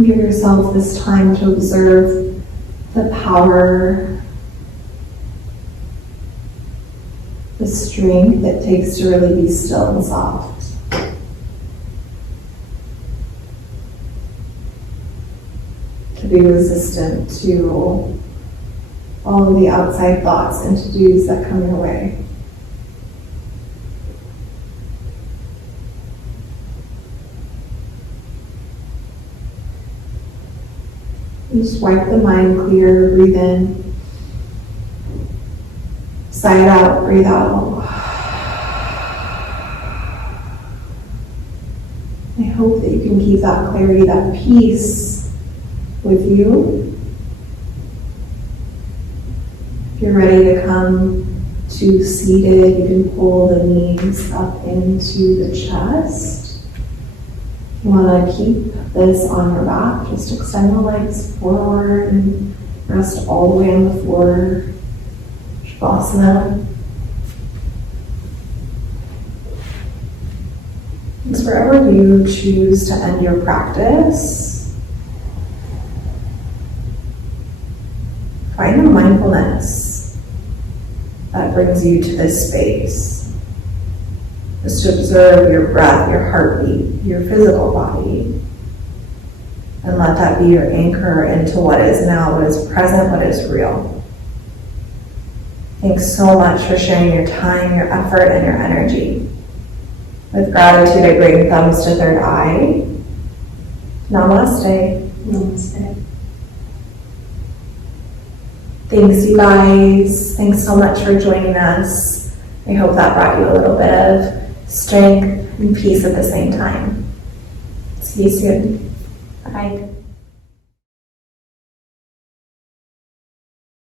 Give yourself this time to observe the power, the strength it takes to really be still and soft. To be resistant to all of the outside thoughts and to-dos that come your way. Just wipe the mind clear, breathe in, sigh it out, breathe out. I hope that you can keep that clarity, that peace with you. If you're ready to come to seated, you can pull the knees up into the chest. You want to keep this on your back. Just extend the legs forward and rest all the way on the floor. Shavasana. And so wherever you choose to end your practice, find a mindfulness that brings you to this space. Just to observe your breath, your heartbeat, your physical body, and let that be your anchor into what is now, what is present, what is real. Thanks so much for sharing your time, your effort, and your energy. With gratitude, I bring thumbs to third eye. Namaste. Namaste. Thanks, you guys. Thanks so much for joining us. I hope that brought you a little bit of strength and peace at the same time. See you soon. Bye.